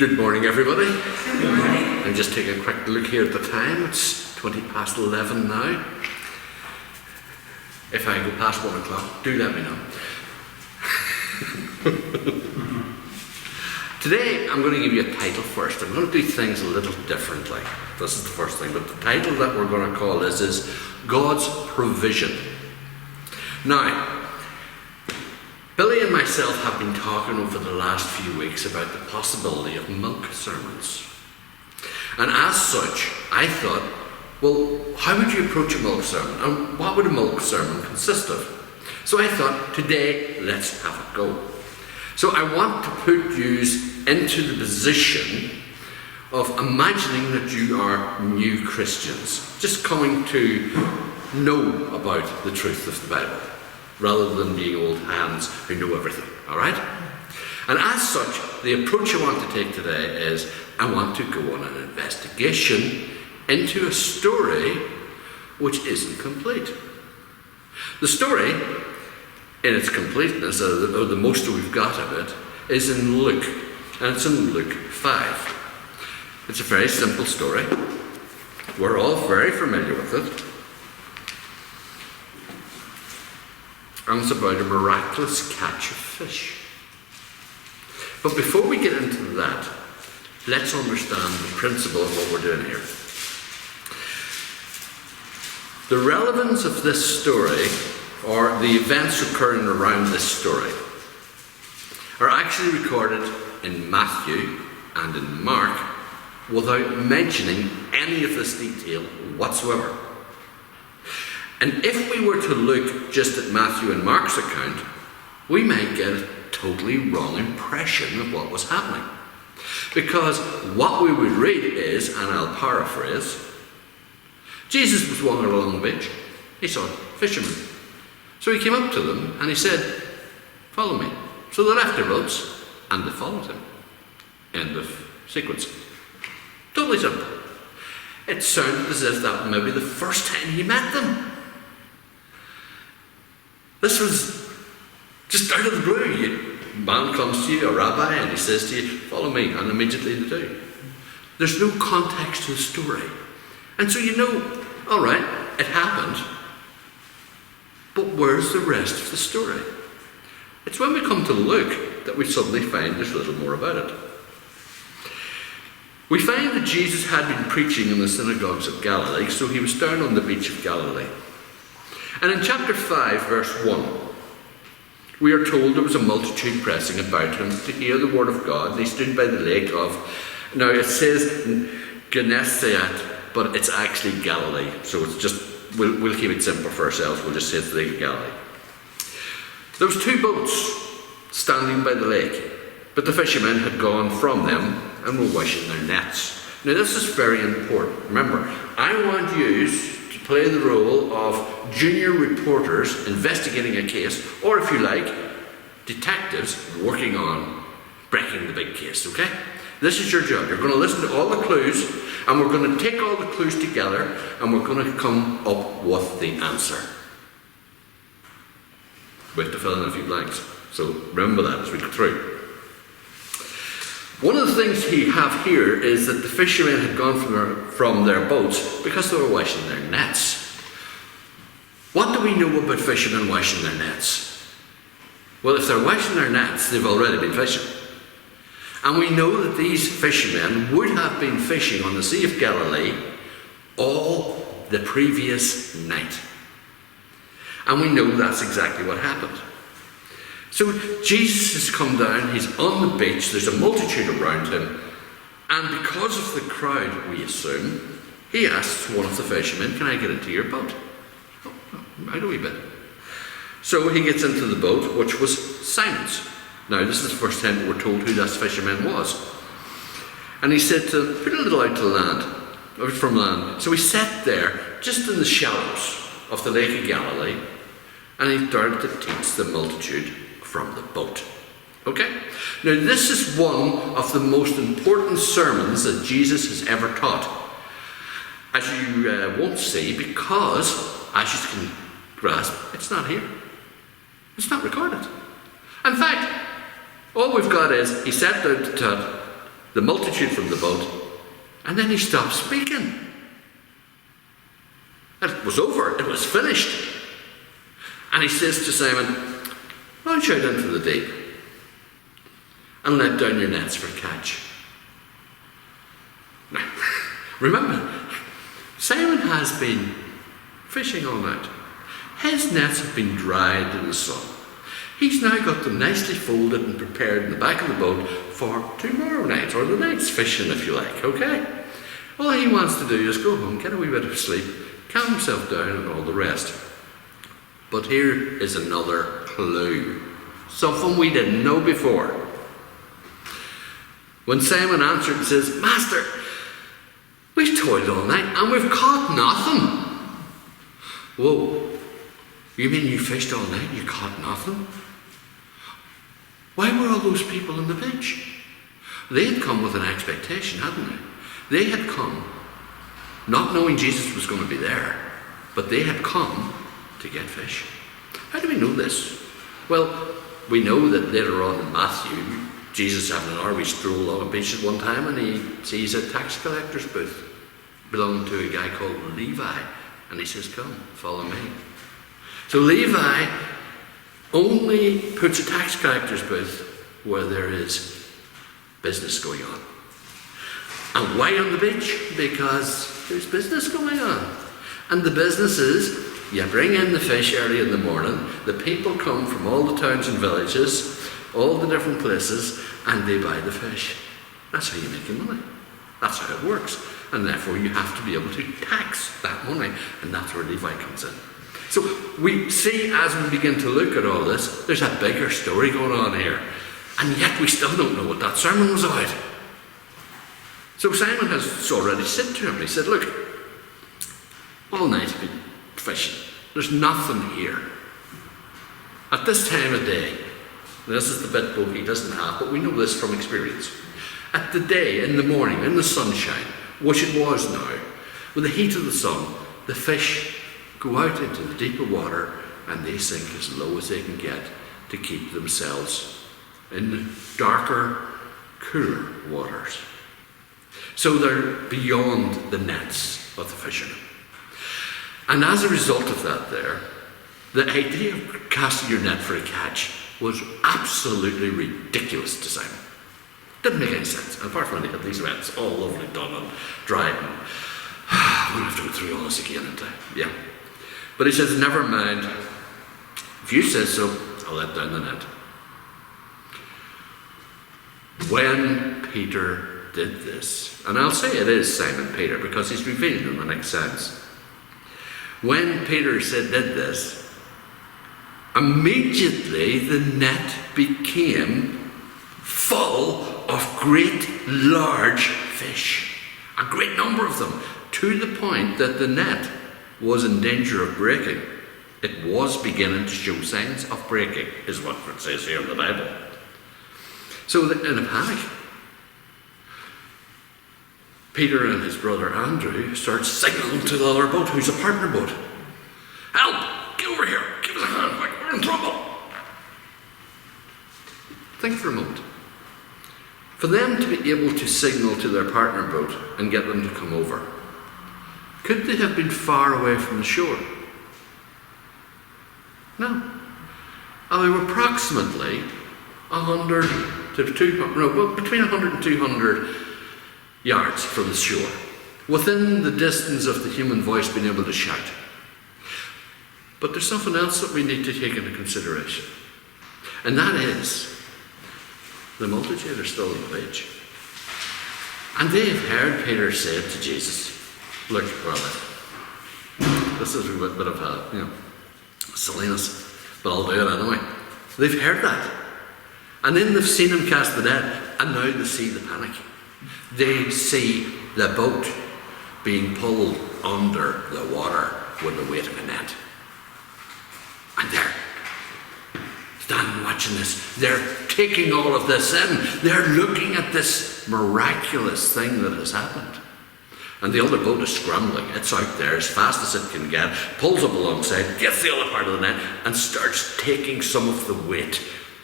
Good morning, everybody. Good morning. And just take a quick look here at the time. It's 11:20 now. If I go past 1 o'clock, do let me know. Today, I'm going to give you a title first. I'm going to do things a little differently. This is the first thing. But the title that we're going to call is God's Provision. Now, Billy and myself have been talking over the last few weeks about the possibility of milk sermons. And as such, I thought, well, how would you approach a milk sermon? And what would a milk sermon consist of? So I thought, today, let's have a go. So I want to put you into the position of imagining that you are new Christians, just coming to know about the truth of the Bible, rather than being old hands who know everything, all right? And as such, the approach I want to take today is I want to go on an investigation into a story which isn't complete. The story, in its completeness, or the most that we've got of it, is in Luke, and it's in Luke 5. It's a very simple story. We're all very familiar with it. And it's about a miraculous catch of fish. But before we get into that, let's understand the principle of what we're doing here. The relevance of this story, or the events occurring around this story, are actually recorded in Matthew and in Mark without mentioning any of this detail whatsoever. And if we were to look just at Matthew and Mark's account, we might get a totally wrong impression of what was happening. Because what we would read is, and I'll paraphrase, Jesus was walking along the beach. He saw fishermen. So he came up to them and he said, "Follow me." So they left their boats and they followed him. End of sequence. Totally simple. It sounded as if that may be the first time he met them. This was just out of the blue. A man comes to you, a rabbi, and he says to you, "Follow me," and immediately they do. There's no context to the story. And so you know, all right, it happened, but where's the rest of the story? It's when we come to Luke that we suddenly find there's little more about it. We find that Jesus had been preaching in the synagogues of Galilee, so he was down on the beach of Galilee. And in chapter 5, verse 1, we are told there was a multitude pressing about him to hear the word of God. And he stood by the lake of, now it says Gennesaret, but it's actually Galilee. So it's just, we'll keep it simple for ourselves. We'll just say it's the lake of Galilee. There was 2 boats standing by the lake, but the fishermen had gone from them and were washing their nets. Now this is very important. Remember, I want you to play the role of junior reporters investigating a case, or if you like, detectives working on breaking the big case, okay? This is your job. You're going to listen to all the clues, and we're going to take all the clues together, and we're going to come up with the answer. We have to fill in a few blanks. So remember that as we go through. One of the things you have here is that the fishermen had gone from their boats because they were washing their nets. What do we know about fishermen washing their nets? Well, if they're washing their nets, they've already been fishing. And we know that these fishermen would have been fishing on the Sea of Galilee all the previous night. And we know that's exactly what happened. So Jesus has come down, he's on the beach, there's a multitude around him, and because of the crowd, we assume, he asks one of the fishermen, "Can I get into your boat?" "Oh, right a wee bit." So he gets into the boat, which was Simon's. Now, this is the first time that we're told who that fisherman was. And he said to him, "Put a little out to land," or from land. So he sat there, just in the shallows of the Lake of Galilee, and he started to teach the multitude from the boat. Okay? Now this is one of the most important sermons that Jesus has ever taught. As you won't see, because, as you can grasp, it's not here. It's not recorded. In fact, all we've got is, he sat down to the multitude from the boat, and then he stopped speaking. It was over. It was finished. And he says to Simon, launch out into the deep and let down your nets for catch. Now, remember, Simon has been fishing all night. His nets have been dried in the sun. He's now got them nicely folded and prepared in the back of the boat for tomorrow night, or the night's fishing if you like, okay? All he wants to do is go home, get a wee bit of sleep, calm himself down and all the rest. But here is another clue. Something we didn't know before. When Simon answered and says, Master, we've toiled all night and we've caught nothing. Whoa, you mean you fished all night and you caught nothing? Why were all those people on the beach? They had come with an expectation, hadn't they? They had come not knowing Jesus was going to be there, but they had come to get fish. How do we know this? Well, we know that later on in Matthew, Jesus having an hour, stroll along a beach at one time and he sees a tax collector's booth belonging to a guy called Levi. And he says, come, follow me. So Levi only puts a tax collector's booth where there is business going on. And why on the beach? Because there's business going on. And the business is, you bring in the fish early in the morning, the people come from all the towns and villages, all the different places, and they buy the fish. That's how you make your money. That's how it works. And therefore you have to be able to tax that money, and that's where Levi comes in. So we see, as we begin to look at all this, there's a bigger story going on here. And yet we still don't know what that sermon was about. So Simon has already said to him, he said, look, all night I've been fishing. There's nothing here. At this time of day, this is the bit boat he doesn't have, but we know this from experience. At the day, in the morning, in the sunshine, which it was now, with the heat of the sun, the fish go out into the deeper water and they sink as low as they can get to keep themselves in darker, cooler waters. So they're beyond the nets of the fishermen. And as a result of that the idea of casting your net for a catch was absolutely ridiculous to Simon. Didn't make any sense. And apart from when he had these nets all lovely done and dried, and I'm going to have to go through all this again, and yeah. But he says, never mind. If you say so, I'll let down the net. When Peter did this, and I'll say it is Simon Peter because he's revealed in the next sentence. When Peter did this, immediately the net became full of great large fish, a great number of them, to the point that the net was in danger of breaking. It was beginning to show signs of breaking, is what it says here in the Bible. So in a panic, Peter and his brother Andrew start signaling to the other boat, who's a partner boat. Help! Get over here! Give us a hand! We're in trouble! Think for a moment. For them to be able to signal to their partner boat and get them to come over, could they have been far away from the shore? No. They were approximately 100 to 200, no, between 100 and 200 yards from the shore, within the distance of the human voice being able to shout. But there's something else that we need to take into consideration, and that is the multitude are still on the beach. And they have heard Peter say to Jesus, look, brother, this is a bit of a, silliness, but I'll do it anyway. They've heard that. And then they've seen him cast the net, and now they see the panic. They see the boat being pulled under the water with the weight of a net. And they're standing watching this. They're taking all of this in. They're looking at this miraculous thing that has happened. And the other boat is scrambling. It's out there as fast as it can get, pulls up alongside, gets the other part of the net, and starts taking some of the weight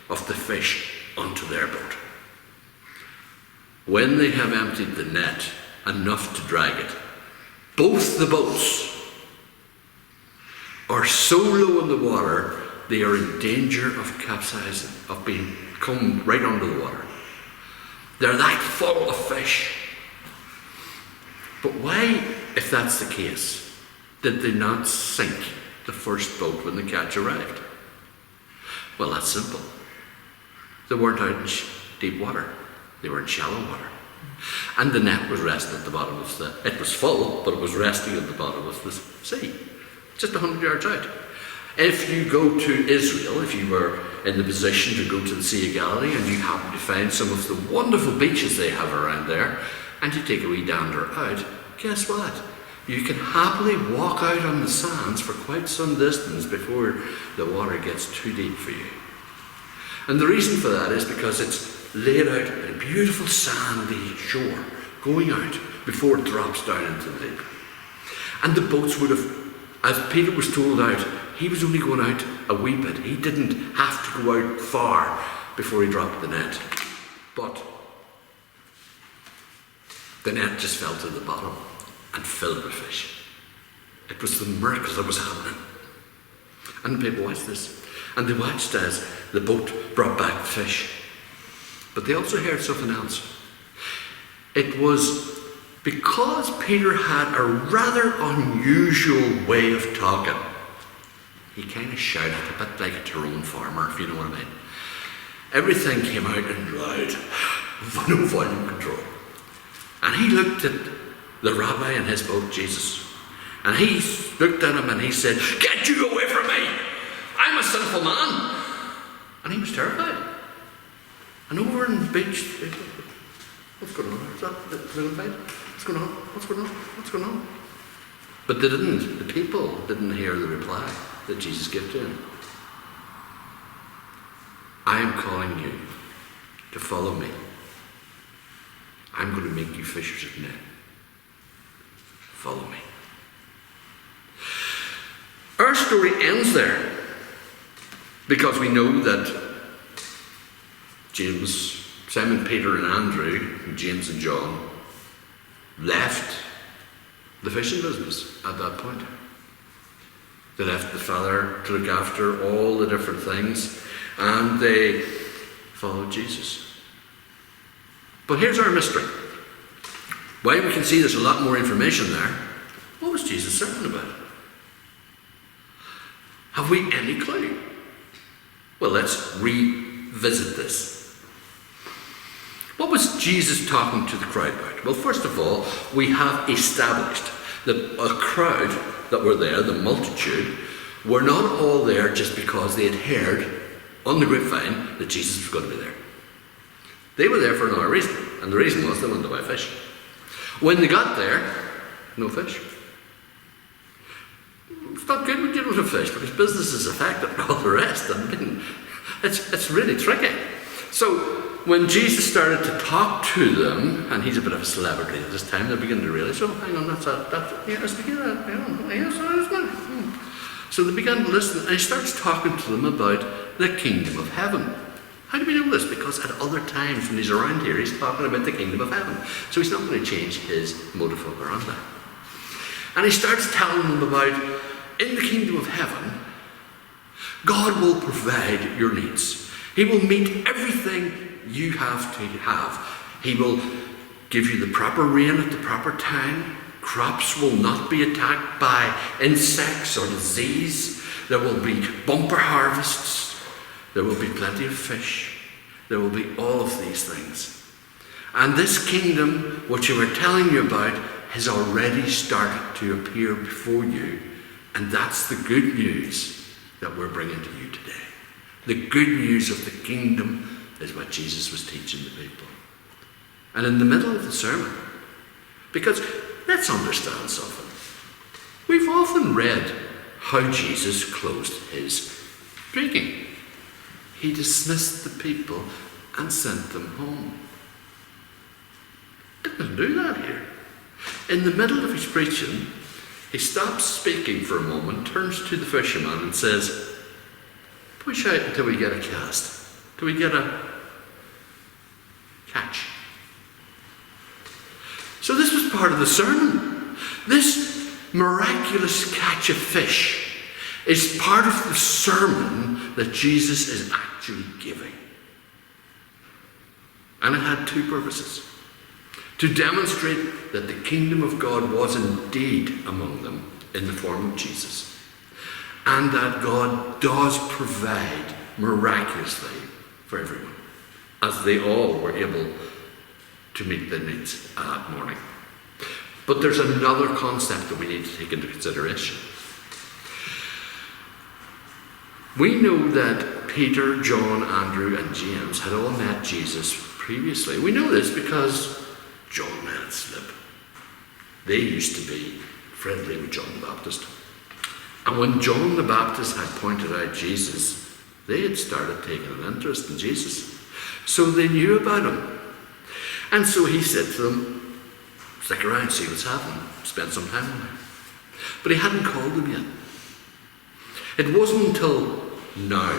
of the fish onto their boat. when they have emptied the net enough to drag it, both the boats are so low in the water they are in danger of capsizing, of being come right under the water. They're that full of fish. But why, if that's the case, did they not sink the first boat when the catch arrived? Well, that's simple. They weren't out in deep water. They were in shallow water. And the net was resting at the bottom of the... It was full, but it was resting at the bottom of the sea. Just 100 yards out. If you go to Israel, if you were in the position to go to the Sea of Galilee and you happen to find some of the wonderful beaches they have around there, and you take a wee dander out, guess what? You can happily walk out on the sands for quite some distance before the water gets too deep for you. And the reason for that is because it's laid out in a beautiful sandy shore, going out before it drops down into the deep. And the boats would have, as Peter was told out, he was only going out a wee bit. He didn't have to go out far before he dropped the net. But the net just fell to the bottom and filled with fish. It was the miracle that was happening. And the people watched this. And they watched as the boat brought back fish. But they also heard something else. It was because Peter had a rather unusual way of talking. He kind of shouted, a bit like a Tyrone farmer, if you know what I mean. Everything came out in loud, no volume control. And he looked at the rabbi in his boat, Jesus, and he looked at him and he said, "Get you away from me! I'm a sinful man!" And he was terrified. And over in the beach, what's going on? Is that the fight? What's going on? What's going on? What's going on? But they didn't. The people didn't hear the reply that Jesus gave to him. I am calling you to follow me. I'm going to make you fishers of men. Follow me. Our story ends there because we know that James, Simon, Peter and Andrew, James and John, left the fishing business at that point. They left the Father to look after all the different things, and they followed Jesus. But here's our mystery. While we can see there's a lot more information there, what was Jesus sermon about? Have we any clue? Well, let's revisit this. What was Jesus talking to the crowd about? Well, first of all, we have established that a crowd that were there, the multitude, were not all there just because they had heard on the grapevine that Jesus was going to be there. They were there for another reason, and the reason was they wanted to buy fish. When they got there, no fish. It's not good when you don't have fish because business is affected and all the rest. And it's really tricky. So when Jesus started to talk to them, and he's a bit of a celebrity at this time, they begin to realize, oh, hang on, So they began to listen, and he starts talking to them about the kingdom of heaven. How do we know this? Because at other times when he's around here, he's talking about the kingdom of heaven. So he's not going to change his modus operandi. And he starts telling them about, in the kingdom of heaven, God will provide your needs. He will meet everything you have to have. He will give you the proper rain at the proper time. Crops will not be attacked by insects or disease. There will be bumper harvests. There will be plenty of fish. There will be all of these things. And this kingdom, which we were telling you about, has already started to appear before you. And that's the good news that we're bringing to you today. The good news of the kingdom is what Jesus was teaching the people. And in the middle of the sermon, because let's understand something. We've often read how Jesus closed his preaching. He dismissed the people and sent them home. He didn't do that here. In the middle of his preaching, he stops speaking for a moment, turns to the fisherman and says, push out until we get a cast. Till we get a catch. So this was part of the sermon. This miraculous catch of fish is part of the sermon that Jesus is actually giving. And it had two purposes. To demonstrate that the kingdom of God was indeed among them in the form of Jesus. And that God does provide miraculously for everyone, as they all were able to meet their needs that morning. But there's another concept that we need to take into consideration. We know that Peter, John, Andrew, and James had all met Jesus previously. We know this because John let it slip. They used to be friendly with John the Baptist. And when John the Baptist had pointed out Jesus, they had started taking an interest in Jesus. So they knew about him. And so he said to them, stick around, see what's happening, spend some time with him. But he hadn't called them yet. It wasn't until now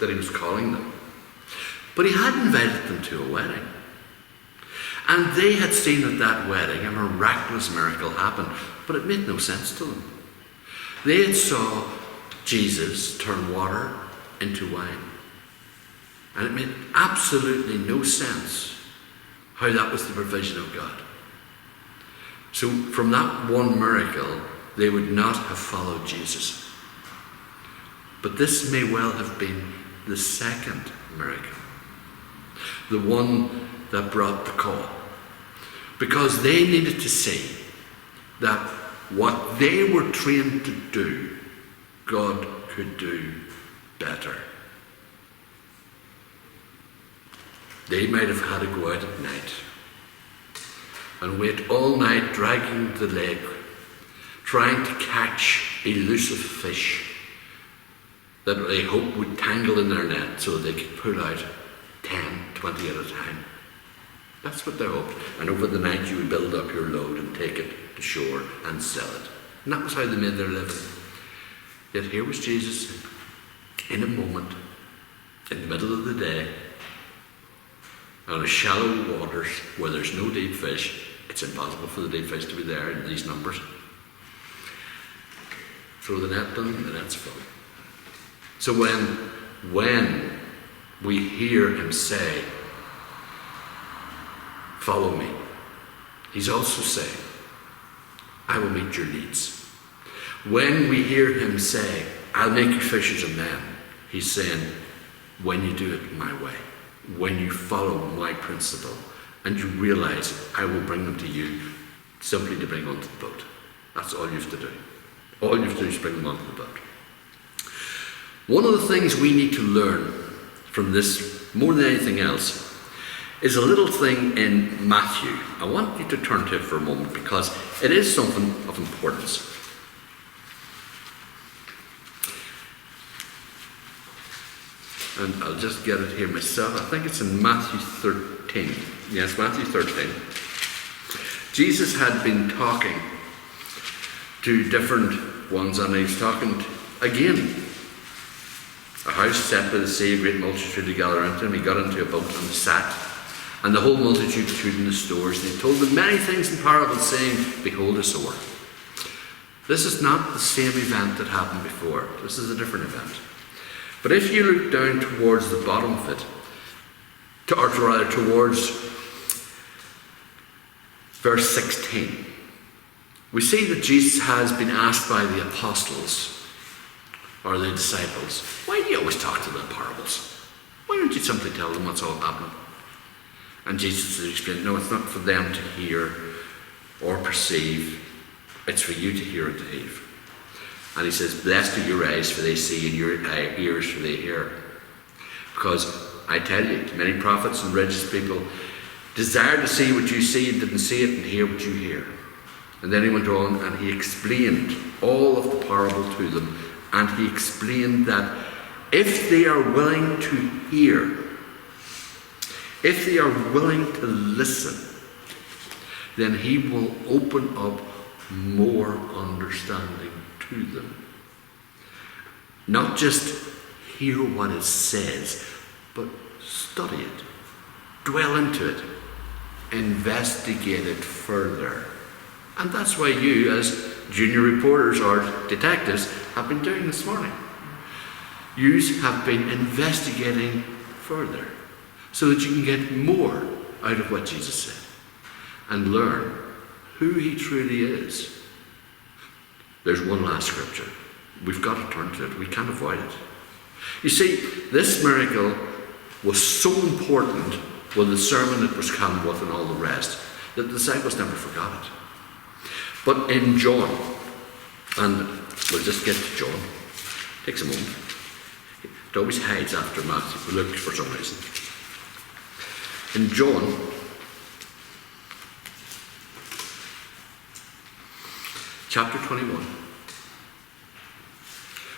that he was calling them. But he had invited them to a wedding. And they had seen at that wedding a miraculous miracle happen, but it made no sense to them. They had saw Jesus turn water into wine. And it made absolutely no sense how that was the provision of God. So from that one miracle, they would not have followed Jesus. But this may well have been the second miracle. The one that brought the call. Because they needed to see that what they were trained to do, God could do better. They might have had to go out at night and wait all night dragging the leg, trying to catch elusive fish that they hoped would tangle in their net so that they could pull out 10, 20 at a time. That's what they hoped. And over the night you would build up your load and take it to shore and sell it. And that was how they made their living. Yet here was Jesus in a moment, in the middle of the day, on a shallow waters where there's no deep fish. It's impossible for the deep fish to be there in these numbers. Throw the net down, the net's full. So when we hear him say, follow me, he's also saying, I will meet your needs. When we hear him say, I'll make you fishers of men, he's saying, when you do it my way, when you follow my principle, and you realize I will bring them to you simply to bring onto the boat. That's all you have to do. All you have to do is bring them onto the boat. One of the things we need to learn from this, more than anything else, is a little thing in Matthew. I want you to turn to it for a moment because it is something of importance. And I'll just get it here myself. I think it's in Matthew 13. Yes, Matthew 13. Jesus had been talking to different ones, and he's talking again. A house set by the sea, a great multitude to gather into him. He got into a boat and sat, and the whole multitude stood in the stores. And he told them many things in parables, saying, behold a sower. This is not the same event that happened before. This is a different event. But if you look down towards the bottom of it, or rather towards verse 16, we see that Jesus has been asked by the apostles, or the disciples, why do you always talk to them in parables? Why don't you simply tell them what's all happening? And Jesus has explained, no, it's not for them to hear or perceive. It's for you to hear and to hear. And he says, blessed are your eyes, for they see, and your ears, for they hear. Because I tell you, many prophets and religious people desired to see what you see and didn't see it, and hear what you hear. And then he went on and he explained all of the parable to them. And he explained that if they are willing to hear, if they are willing to listen, then he will open up more understanding to them. Not just hear what it says, but study it, dwell into it, investigate it further. And that's why you, as junior reporters or detectives, have been doing this morning. You have been investigating further so that you can get more out of what Jesus said and learn who he truly is. There's one last scripture. We've got to turn to it. We can't avoid it. You see, this miracle was so important with the sermon it was come with and all the rest that the disciples never forgot it. But in John, and we'll just get to John, takes a moment. It always hides after Matthew, Luke for some reason. In John, chapter 21,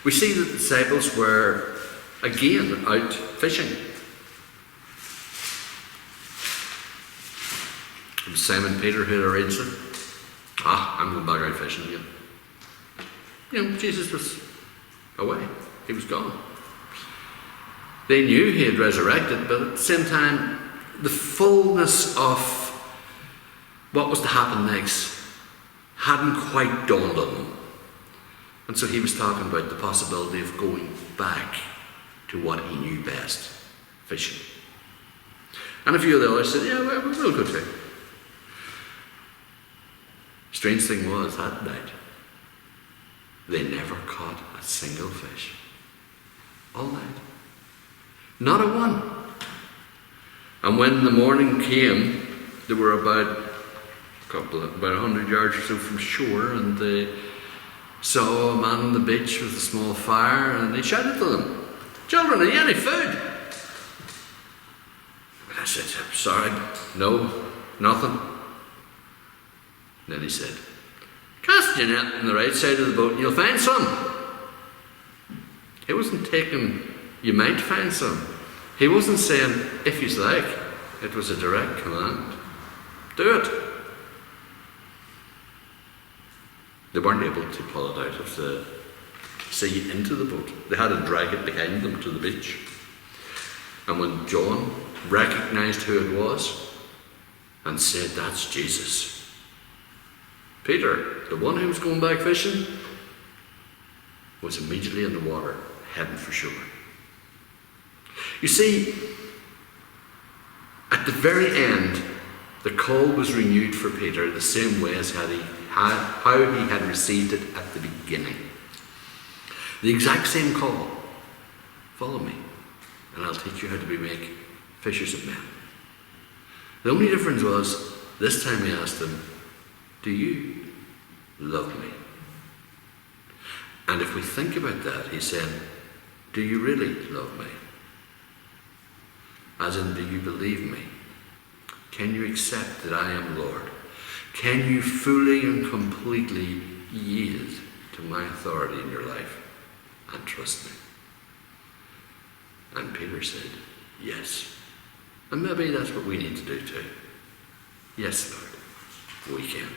we see that the disciples were again out fishing. It was Simon Peter who had arranged it. I'm going back out fishing again. You know, Jesus was away. He was gone. They knew he had resurrected, but at the same time, the fullness of what was to happen next hadn't quite dawned on them. And so he was talking about the possibility of going back to what he knew best, fishing. And a few of the others said, yeah, well, we'll go too. Strange thing was, that night, they never caught a single fish. All night. Not a one. And when the morning came, they were about 100 yards or so from shore, and they saw a man on the beach with a small fire, and he shouted to them, "Children, have you any food?" And I said, "Sorry, no, nothing." And then he said, "Cast your net on the right side of the boat and you'll find some." He wasn't taking, "You might find some." He wasn't saying, "If you like." It was a direct command. Do it. They weren't able to pull it out of the sea into the boat. They had to drag it behind them to the beach. And when John recognized who it was and said, "That's Jesus," Peter, the one who was going back fishing, was immediately in the water, heading for shore. You see, at the very end, the call was renewed for Peter the same way as how he had received it at the beginning. The exact same call. Follow me, and I'll teach you how to make fishers of men. The only difference was, this time he asked them, "Do you love me?" And if we think about that, he said, "Do you really love me?" As in, do you believe me? Can you accept that I am Lord? Can you fully and completely yield to my authority in your life and trust me? And Peter said, "Yes." And maybe that's what we need to do too. Yes, Lord, we can.